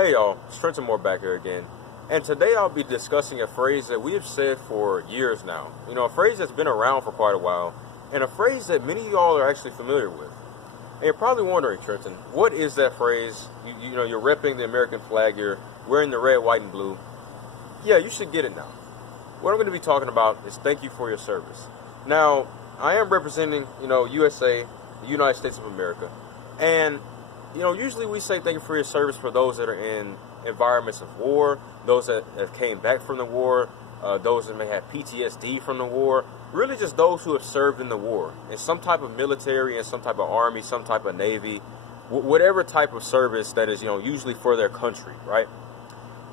Hey y'all, it's Trenton back here again. And today I'll be discussing a phrase that we have said for years now. You know, a phrase that's been around for quite a while, and a phrase that many of y'all are actually familiar with. And you're probably wondering, Trenton, what is that phrase? You know, you're repping the American flag, you're wearing the red, white, and blue. Yeah, you should get it now. What I'm going to be talking about is thank you for your service. Now, I am representing, USA, the United States of America. And usually we say thank you for your service for those that are in environments of war, those that came back from the war, those that may have PTSD from the war, really just those who have served in the war, in some type of military, in some type of army, some type of navy, whatever type of service that is, usually for their country, right?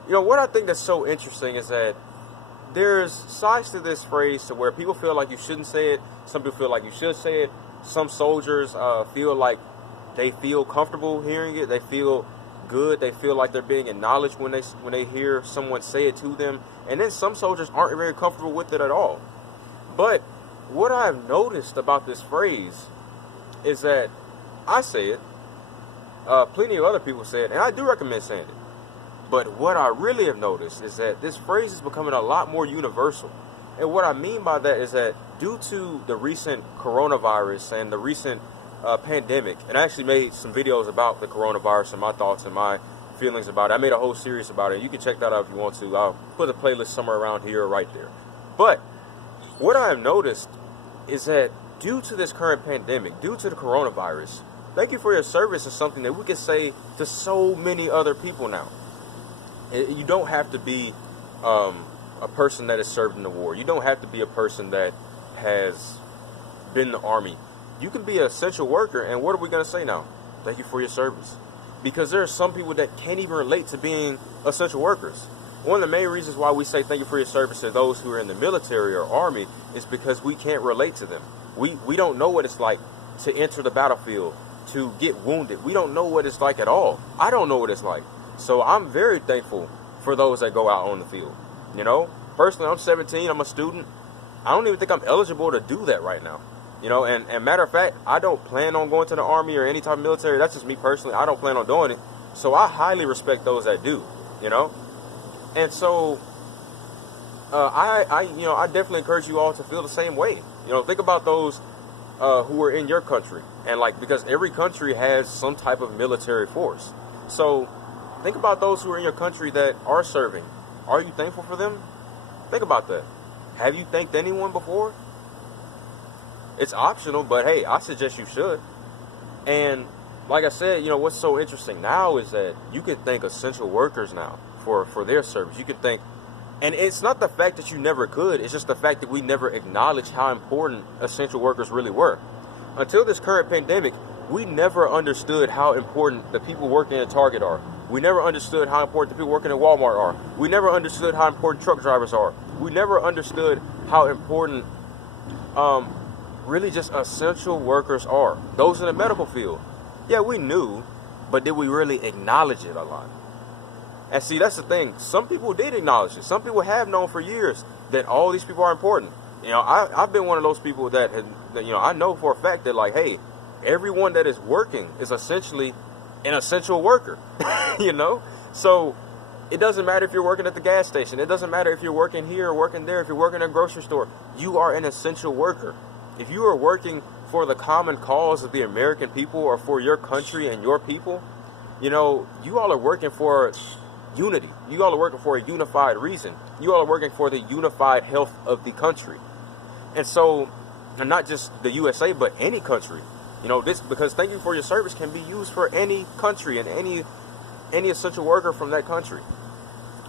What I think that's so interesting is that there's sides to this phrase to where people feel like you shouldn't say it, some people feel like you should say it, some soldiers feel like they feel comfortable hearing it. They feel good. They feel like they're being acknowledged when they hear someone say it to them. And then some soldiers aren't very comfortable with it at all. But what I've noticed about this phrase is that I say it. Plenty of other people say it, and I do recommend saying it. But what I really have noticed is that this phrase is becoming a lot more universal. And what I mean by that is that due to the recent coronavirus and the recent pandemic, and I actually made some videos about the coronavirus and my thoughts and my feelings about it. I made a whole series about it. You can check that out if you want to. I'll put a playlist somewhere around here or right there. But what I have noticed is that due to this current pandemic, due to the coronavirus, thank you for your service is something that we can say to so many other people now. You don't have to be a person that has served in the war. You don't have to be a person that has been in the army. You can be an essential worker, and what are we going to say now? Thank you for your service. Because there are some people that can't even relate to being essential workers. One of the main reasons why we say thank you for your service to those who are in the military or army is because we can't relate to them. We don't know what it's like to enter the battlefield, to get wounded. We don't know what it's like at all. I don't know what it's like. So I'm very thankful for those that go out on the field. Personally, I'm 17, I'm a student. I don't even think I'm eligible to do that right now. And matter of fact, I don't plan on going to the army or any type of military. That's just me personally. I don't plan on doing it. So I highly respect those that do, And so I definitely encourage you all to feel the same way. Think about those who are in your country. And because every country has some type of military force. So think about those who are in your country that are serving. Are you thankful for them? Think about that. Have you thanked anyone before? It's optional, but hey, I suggest you should. And like I said, what's so interesting now is that you can thank essential workers now for their service. You can thank, and it's not the fact that you never could, it's just the fact that we never acknowledged how important essential workers really were. Until this current pandemic, we never understood how important the people working at Target are. We never understood how important the people working at Walmart are. We never understood how important truck drivers are. We never understood how important really just essential workers are. Those in the medical field. Yeah, we knew, but did we really acknowledge it a lot? And see, that's the thing. Some people did acknowledge it. Some people have known for years that all these people are important. I've been one of those people that I know for a fact that hey, everyone that is working is essentially an essential worker. So it doesn't matter if you're working at the gas station. It doesn't matter if you're working here or working there. If you're working at a grocery store, you are an essential worker. If you are working for the common cause of the American people or for your country and your people, you all are working for unity. You all are working for a unified reason. You all are working for the unified health of the country. And so, and not just the USA, but any country. Because thank you for your service can be used for any country and any essential worker from that country.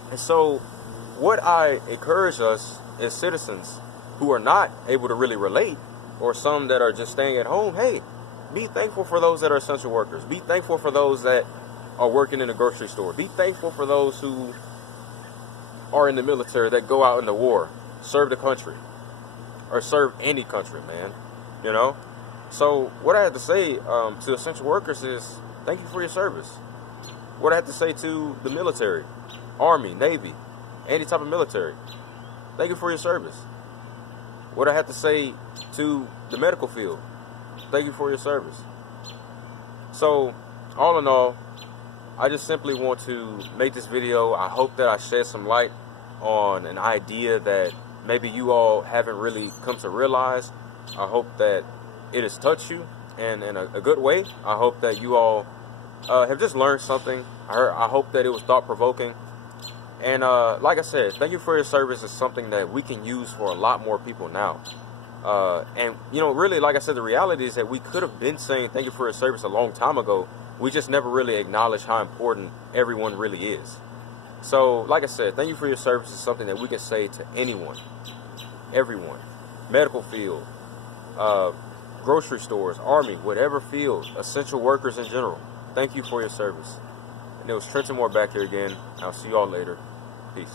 And so what I encourage us as citizens who are not able to really relate, or some that are just staying at home, hey, be thankful for those that are essential workers. Be thankful for those that are working in a grocery store. Be thankful for those who are in the military that go out in the war, serve the country, or serve any country, man. So what I have to say to essential workers is thank you for your service. What I have to say to the military, Army, Navy, any type of military, thank you for your service. What I have to say to the medical field, thank you for your service. So, all in all, I just simply want to make this video. I hope that I shed some light on an idea that maybe you all haven't really come to realize. I hope that it has touched you and in a good way. I hope that you all have just learned something. I hope that it was thought-provoking. And like I said, thank you for your service is something that we can use for a lot more people now. And, you know, really, like I said, the reality is that we could have been saying thank you for your service a long time ago. We just never really acknowledged how important everyone really is. So, like I said, thank you for your service is something that we can say to anyone, everyone, medical field, grocery stores, army, whatever field, essential workers in general. Thank you for your service. And it was Trenton back here again. I'll see you all later. Peace.